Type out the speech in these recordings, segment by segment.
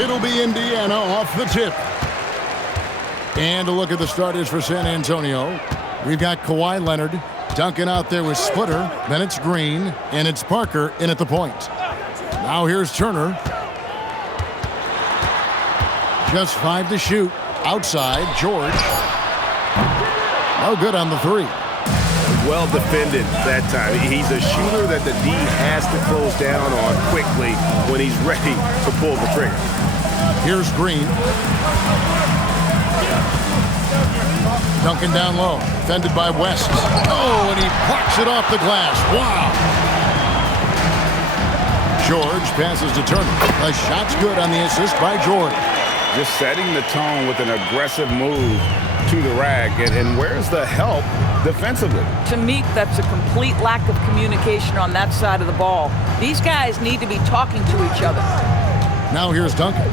It'll be Indiana off the tip. And a look at the starters for San Antonio. We've got Kawhi Leonard. Duncan out there with Splitter. Then it's Green. And it's Parker in at the point. Now here's Turner. Just 5 to shoot. Outside, George. No good on the 3. Well defended that time. He's a shooter that the D has to close down on quickly when he's ready to pull the trigger. Here's Green. Duncan down low. Defended by West. Oh, and he blocks it off the glass. Wow. George passes to Turner. The shot's good on the assist by George. Just setting the tone with an aggressive move to the rack. And where's the help defensively? To me, that's a complete lack of communication on that side of the ball. These guys need to be talking to each other. Now here's Duncan.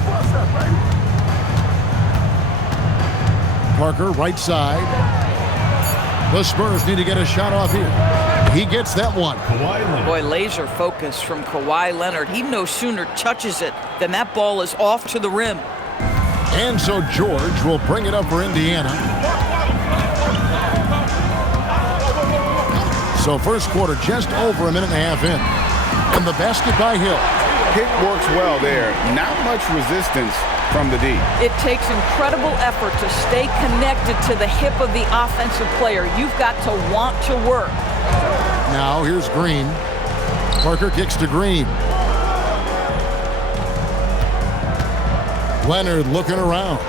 Parker, right side. The Spurs need to get a shot off here. He gets that one. Boy, laser focus from Kawhi Leonard. He no sooner touches it than that ball is off to the rim. And so George will bring it up for Indiana. So first quarter just over a minute and a half in. And the basket by Hill. Pick works well there. Not much resistance from the D. It takes incredible effort to stay connected to the hip of the offensive player. You've got to want to work. Now here's Green. Parker kicks to Green. Leonard looking around.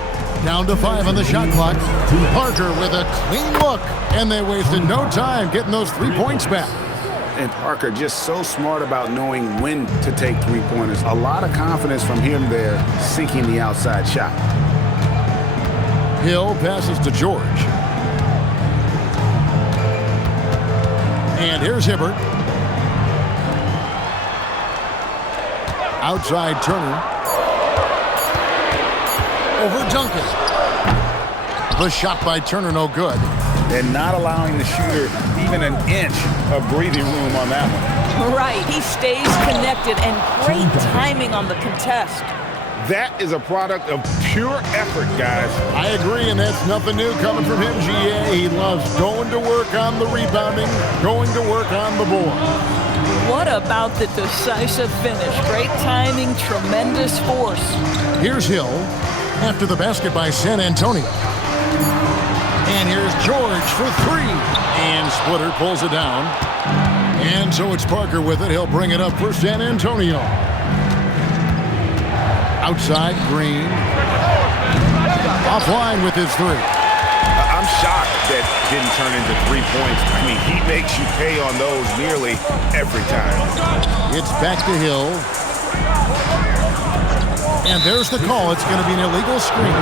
Down to 5 on the shot clock. Parker with a clean look. And they wasted no time getting those 3 points back. And Parker just so smart about knowing when to take three-pointers. A lot of confidence from him there, sinking the outside shot. Hill passes to George. And here's Hibbert. Outside Turner. Over Duncan. The shot by Turner, no good. And not allowing the shooter even an inch of breathing room on that one. Right, he stays connected and great timing on the contest. That is a product of pure effort, guys. I agree, and that's nothing new coming from him, GA. He loves going to work on the rebounding, going to work on the board. What about the decisive finish? Great timing, tremendous force. Here's Hill after the basket by San Antonio. And here's George for 3. And Splitter pulls it down. And so it's Parker with it. He'll bring it up for San Antonio. Outside, Green. Offline with his 3. I'm shocked that didn't turn into 3 points. I mean, he makes you pay on those nearly every time. It's back to Hill. And there's the call. It's going to be an illegal screen.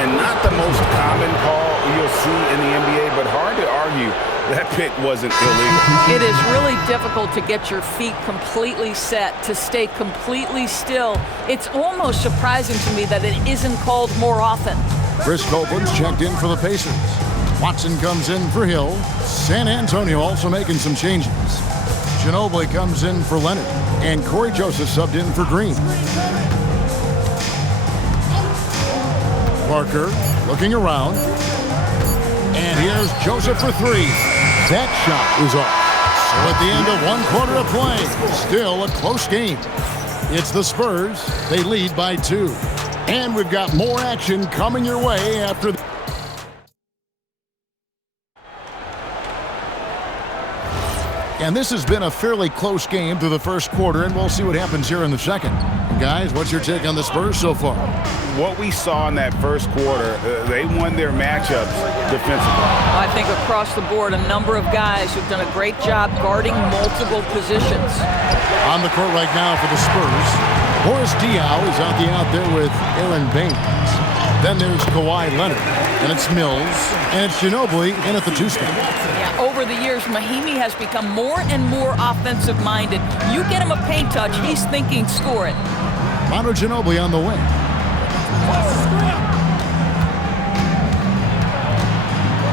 And not the most common call you'll see in the NBA, but hard to argue that pick wasn't illegal. It is really difficult to get your feet completely set, to stay completely still. It's almost surprising to me that it isn't called more often. Chris Copeland's checked in for the Pacers. Watson comes in for Hill. San Antonio also making some changes. Ginobili comes in for Leonard. And Corey Joseph subbed in for Green. Parker looking around. And here's Joseph for 3. That shot is off. So at the end of 1 quarter of play, still a close game. It's the Spurs. They lead by 2. And we've got more action coming your way after. And this has been a fairly close game through the first quarter, and we'll see what happens here in the second. Guys, what's your take on the Spurs so far? What we saw in that first quarter, they won their matchups defensively. I think across the board, a number of guys who've done a great job guarding multiple positions. On the court right now for the Spurs, Boris Diaw is out there with Aaron Baines. Then there's Kawhi Leonard, and it's Mills, and it's Ginobili in at the 2 spot. Yeah, over the years, Mahimi has become more and more offensive-minded. You get him a paint touch, he's thinking score it. Manu Ginobili on the wing.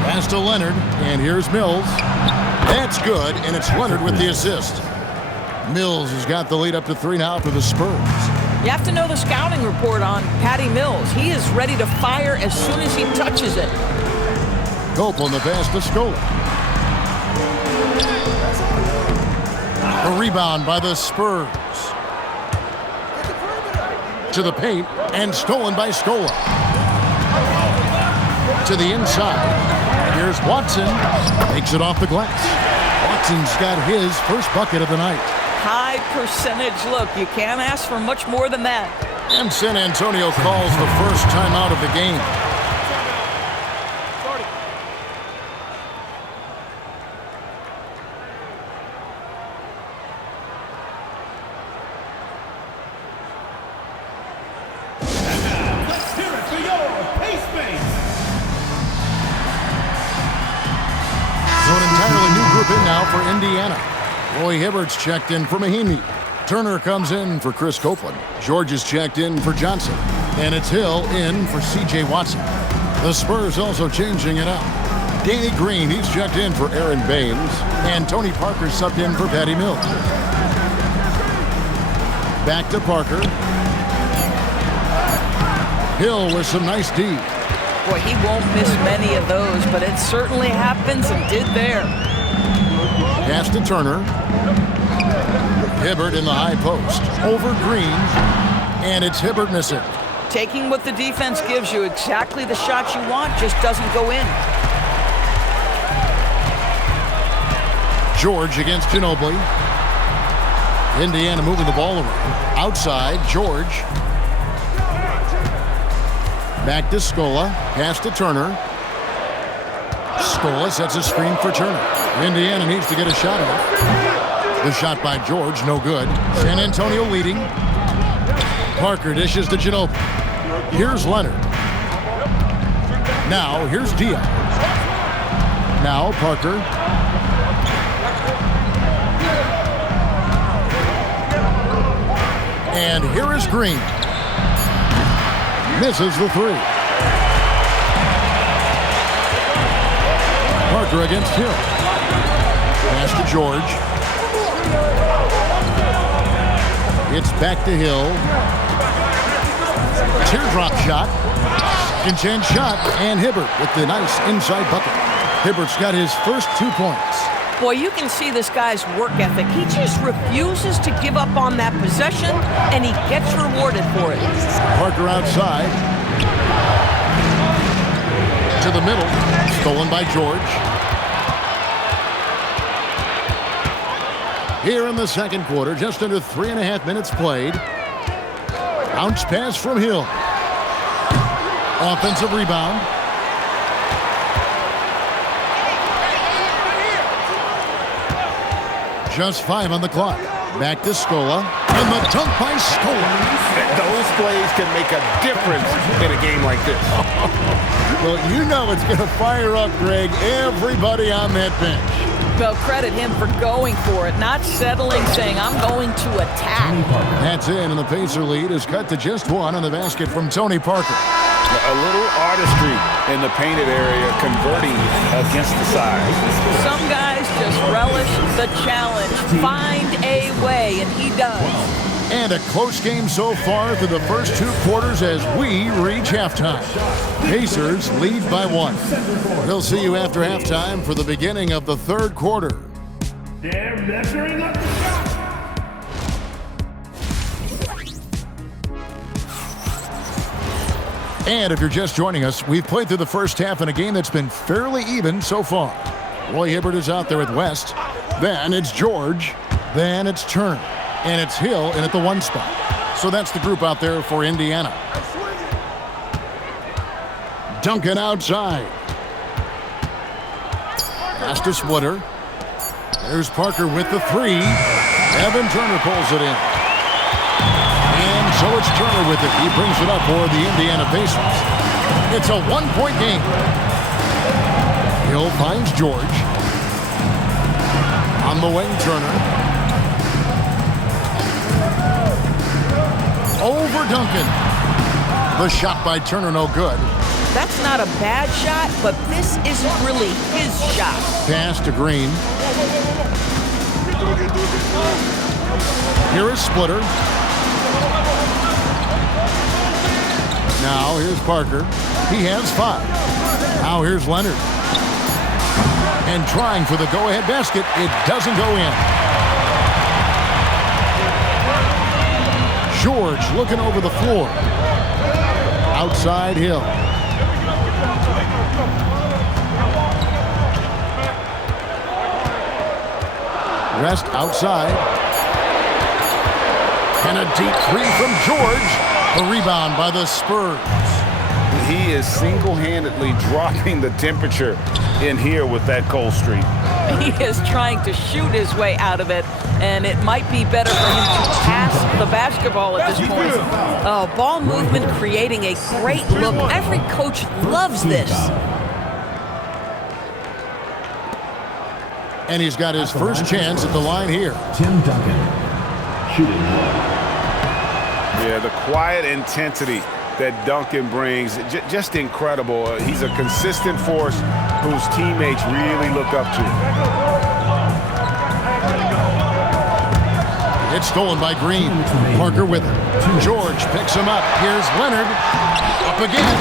Pass to Leonard, and here's Mills. That's good, and it's Leonard with the assist. Mills has got the lead up to 3 now for the Spurs. You have to know the scouting report on Patty Mills. He is ready to fire as soon as he touches it. Cope on the pass to Scola. A rebound by the Spurs. To the paint and stolen by Scola. To the inside. Here's Watson. Takes it off the glass. Watson's got his first bucket of the night. High percentage look. You can't ask for much more than that. And San Antonio calls the first timeout of the game. For Indiana. Roy Hibbert's checked in for Mahinmi. Turner comes in for Chris Copeland. George is checked in for Johnson. And it's Hill in for C.J. Watson. The Spurs also changing it up. Danny Green, he's checked in for Aaron Baines. And Tony Parker subbed in for Patty Mills. Back to Parker. Hill with some nice D. Boy, he won't miss many of those, but it certainly happens and did there. Pass to Turner. Hibbert in the high post. Over Green. And it's Hibbert missing. Taking what the defense gives you, exactly the shot you want, just doesn't go in. George against Ginobili. Indiana moving the ball around. Outside, George. Back to Scola. Pass to Turner. Scola sets a screen for Turner. Indiana needs to get a shot off. The shot by George, no good. San Antonio leading. Parker dishes to Ginobili. Here's Leonard. Now, here's Diaz. Now, Parker. And here is Green. Misses the three. Parker against Hill. Pass to George. It's back to Hill. Teardrop shot. Second chance shot. And Hibbert with the nice inside bucket. Hibbert's got his first 2 points. Boy, you can see this guy's work ethic. He just refuses to give up on that possession, and he gets rewarded for it. Parker outside. To the middle. Stolen by George. Here in the second quarter, just under 3.5 minutes played. Bounce pass from Hill. Offensive rebound. Just 5 on the clock. Back to Scola. And the dunk by Scola. Those plays can make a difference in a game like this. Well, you know it's going to fire up, Greg, everybody on that bench. Well, credit him for going for it, not settling, saying, I'm going to attack. That's in, and the Pacer lead is cut to just 1 on the basket from Tony Parker. A little artistry in the painted area, converting against the size. Some guys just relish the challenge, find a way, and he does. And a close game so far through the first 2 quarters as we reach halftime. Pacers lead by 1. We'll see you after halftime for the beginning of the third quarter. They're measuring up the shot. And if you're just joining us, we've played through the first half in a game that's been fairly even so far. Roy Hibbert is out there with West. Then it's George. Then it's Turner. And it's Hill in at the 1 spot. So that's the group out there for Indiana. Duncan outside. Pass to Splitter. There's Parker with the 3. Evan Turner pulls it in. And so it's Turner with it. He brings it up for the Indiana Pacers. It's a 1-point game. Hill finds George. On the wing, Turner. Over Duncan. The shot by Turner, no good. That's not a bad shot, but this isn't really his shot. Pass to Green. Here is Splitter. Now here's Parker. He has 5. Now here's Leonard. And trying for the go-ahead basket. It doesn't go in. George looking over the floor. Outside Hill. Rest outside. And a deep 3 from George. The rebound by the Spurs. He is single-handedly dropping the temperature in here with that cold streak. He is trying to shoot his way out of it, and it might be better for him to pass the basketball at this point. Oh, ball movement creating a great look. Every coach loves this. And he's got his first chance at the line here. Tim Duncan, shooting. Yeah, the quiet intensity that Duncan brings, just incredible. He's a consistent force whose teammates really look up to. It's stolen by Green. Parker with it. George picks him up. Here's Leonard. Up again.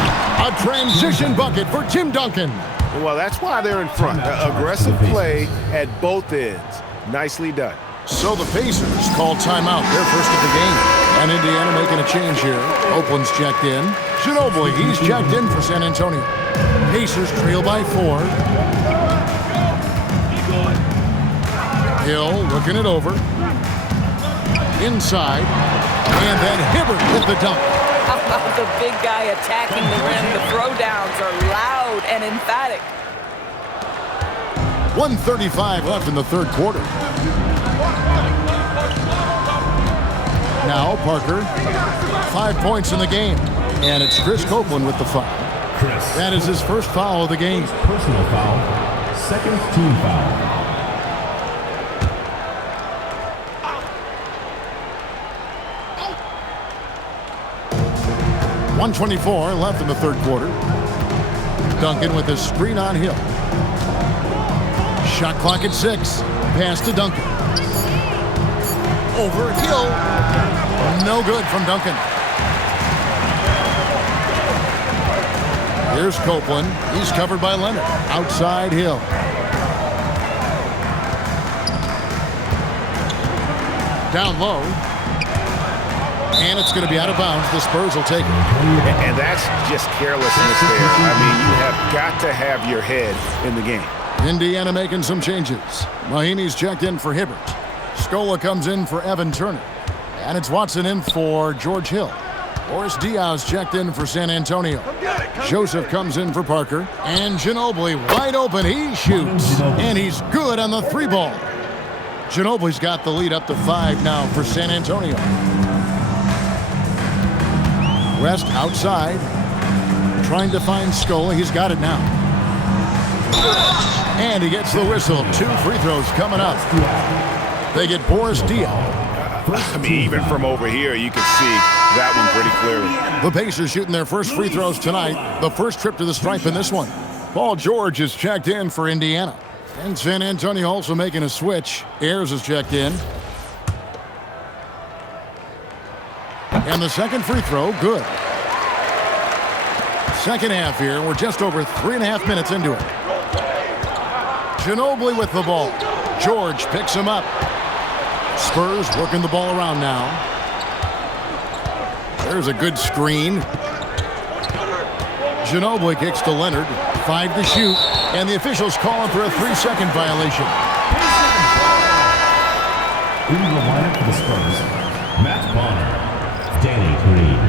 A transition bucket for Tim Duncan. Well, that's why they're in front. Aggressive play at both ends. Nicely done. So the Pacers call timeout. They're first of the game. And Indiana making a change here. Oakland's checked in. Ginobili, he's checked in for San Antonio. Pacers trail by 4. Hill looking it over. Inside. And then Hibbert with the dunk. How about the big guy attacking the rim? The throwdowns are loud and emphatic. 1:35 left in the third quarter. Now Parker, 5 points in the game. And it's Chris Copeland with the foul. That is his first foul of the game. Personal foul, second team foul. .124 left in the third quarter. Duncan with his screen on Hill. Shot clock at 6. Pass to Duncan. Over Hill. No good from Duncan. Here's Copeland. He's covered by Leonard. Outside Hill. Down low. And it's going to be out of bounds. The Spurs will take it. And that's just carelessness there. I mean, you have got to have your head in the game. Indiana making some changes. Mahinmi's checked in for Hibbert. Scola comes in for Evan Turner. And it's Watson in for George Hill. Boris Diaz checked in for San Antonio. Joseph comes in for Parker. And Ginobili wide open. He shoots. And he's good on the 3-ball. Ginobili's got the lead up to 5 now for San Antonio. West outside. Trying to find Scola. He's got it now. And he gets the whistle. 2 free throws coming up. They get Boris Diaz. I mean, even from over here, you can see that one pretty clearly. The Pacers shooting their first free throws tonight. The first trip to the stripe in this one. Paul George is checked in for Indiana. And San Antonio also making a switch. Ayers is checked in. And the second free throw, good. Second half here. We're just over 3.5 minutes into it. Ginobili with the ball. George picks him up. Spurs working the ball around now. There's a good screen. Ginobili kicks to Leonard. 5 to shoot. And the officials calling for a 3-second violation. In the lineup for the Spurs, Matt Bonner, Danny Green.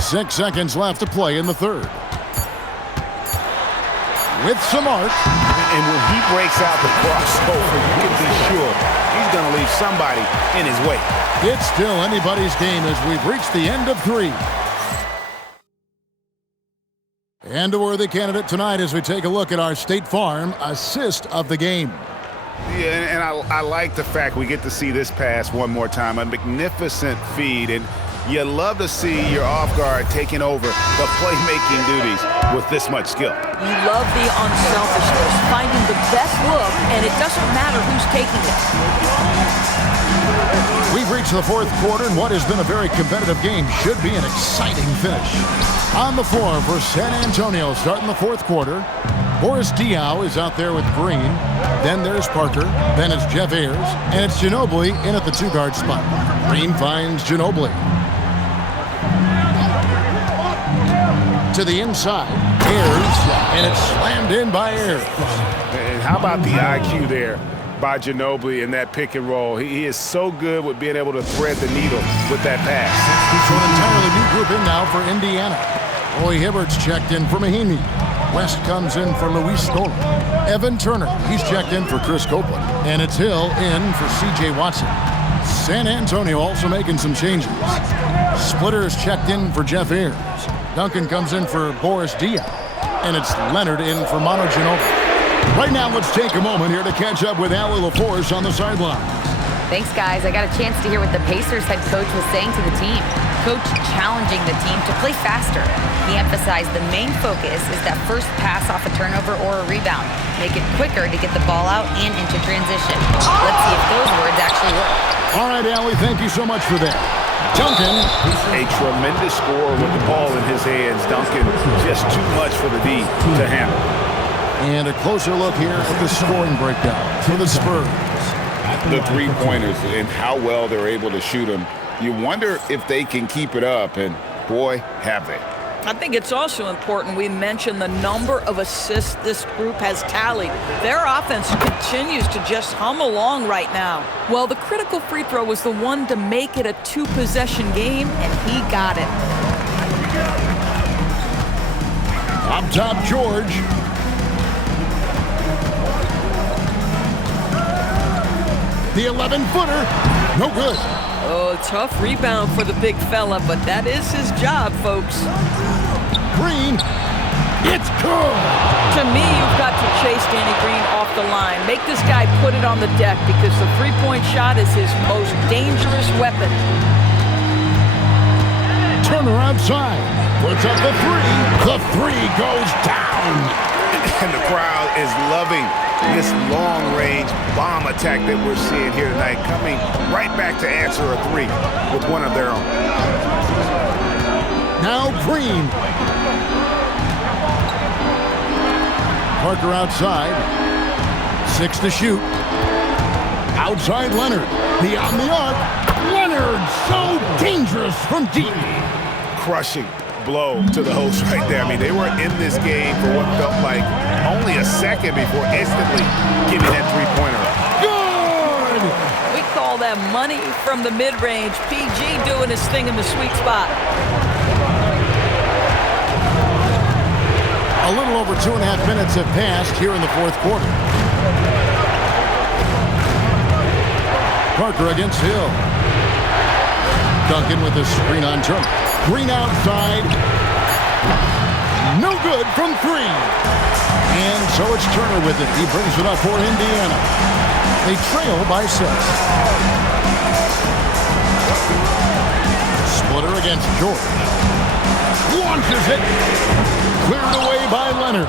6 seconds left to play in the third. With some art. And when he breaks out the crossover, you can be sure he's going to leave somebody in his way. It's still anybody's game as we've reached the end of 3. And a worthy candidate tonight as we take a look at our State Farm assist of the game. Yeah, and I like the fact we get to see this pass one more time. A magnificent feed, and you love to see your off guard taking over the playmaking duties with this much skill. You love the unselfishness, finding the best look, and it doesn't matter who's taking it. We've reached It's the fourth quarter, and what has been a very competitive game should be an exciting finish. On the floor for San Antonio, starting the fourth quarter, Boris Diaw is out there with Green. Then there's Parker. Then it's Jeff Ayers. And it's Ginobili in at the two-guard spot. Green finds Ginobili. To the inside. Ayers. And it's slammed in by Ayers. And how about the IQ there by Ginobili in that pick and roll? He is so good with being able to thread the needle with that pass. So an entirely new group in now for Indiana. Roy Hibbert's checked in for Mahinmi. West comes in for Luis Scola. Evan Turner, he's checked in for Chris Copeland. And it's Hill in for C.J. Watson. San Antonio also making some changes. Splitter is checked in for Jeff Ayers. Duncan comes in for Boris Diaw. And it's Leonard in for Manu Ginobili. Right now, let's take a moment here to catch up with Allie LaForce on the sideline. Thanks, guys. I got a chance to hear what the Pacers head coach was saying to the team. Coach challenging the team to play faster. He emphasized the main focus is that first pass off a turnover or a rebound. Make it quicker to get the ball out and into transition. Let's see if those words actually work. All right, Allie, thank you so much for that. Duncan. A tremendous scorer with the ball in his hands. Duncan, just too much for the D to handle. And a closer look here at the scoring breakdown for the Spurs. The three-pointers and how well they're able to shoot them. You wonder if they can keep it up, and boy, have they. I think it's also important we mention the number of assists this group has tallied. Their offense continues to just hum along right now. Well, the critical free throw was the one to make it a two-possession game, and he got it. Up top, George. The 11-footer, no good. Oh, tough rebound for the big fella, but that is his job, folks. Green, it's good. To me, you've got to chase Danny Green off the line. Make this guy put it on the deck because the three-point shot is his most dangerous weapon. Turner outside, puts up the three. The three goes down. And the crowd is loving this long-range bomb attack that we're seeing here tonight, coming right back to answer a three with one of their own. Now Green. Parker outside. 6 to shoot. Outside Leonard. Beyond the arc. Leonard, so dangerous from deep. Crushing blow to the host right there. I mean, they were in this game for what felt like only a second before instantly giving that three-pointer. Good! We call that money from the mid-range. PG doing his thing in the sweet spot. A little over 2.5 minutes have passed here in the fourth quarter. Parker against Hill. Duncan with a screen on Turner. Green outside. No good from three. And so it's Turner with it. He brings it up for Indiana. They trail by 6. Splitter against George. Launches it. Cleared away by Leonard.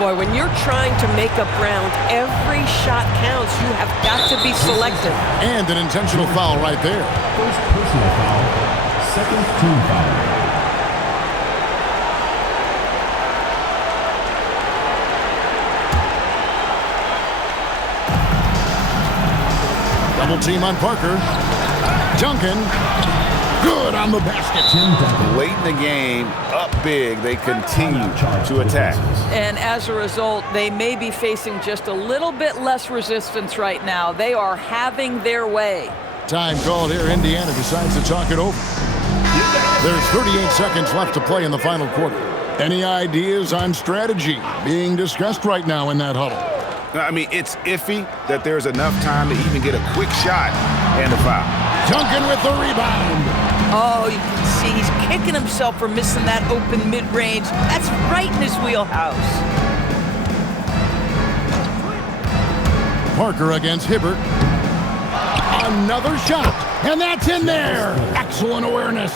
Boy, when you're trying to make up ground, every shot counts. You have got to be selective. And an intentional foul right there. First personal foul. Second team foul. Double team on Parker. Duncan. Good on the basket. Late in the game, up big, they continue to attack. And as a result, they may be facing just a little bit less resistance right now. They are having their way. Time called here. Indiana decides to talk it over. There's 38 seconds left to play in the final quarter. Any ideas on strategy being discussed right now in that huddle? I mean, it's iffy that there's enough time to even get a quick shot and a foul. Duncan with the rebound. Oh, you can see he's kicking himself for missing that open mid-range. That's right in his wheelhouse. Parker against Hibbert. Another shot, and that's in there. Excellent awareness.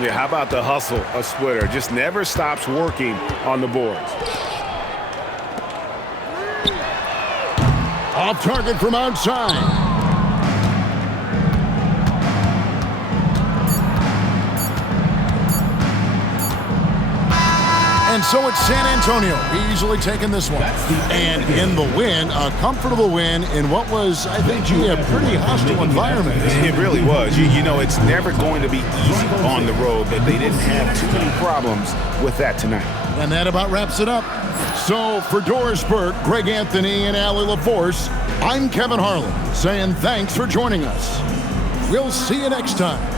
Yeah, how about the hustle of Splitter? Just never stops working on the boards. Off target from outside. And so it's San Antonio easily taking this one. And in the win, a comfortable win in what was, I think, a pretty hostile environment. It really was. You know, it's never going to be easy on the road, but they didn't have too many problems with that tonight. And that about wraps it up. So for Doris Burke, Greg Anthony, and Allie LaForce, I'm Kevin Harlan saying thanks for joining us. We'll see you next time.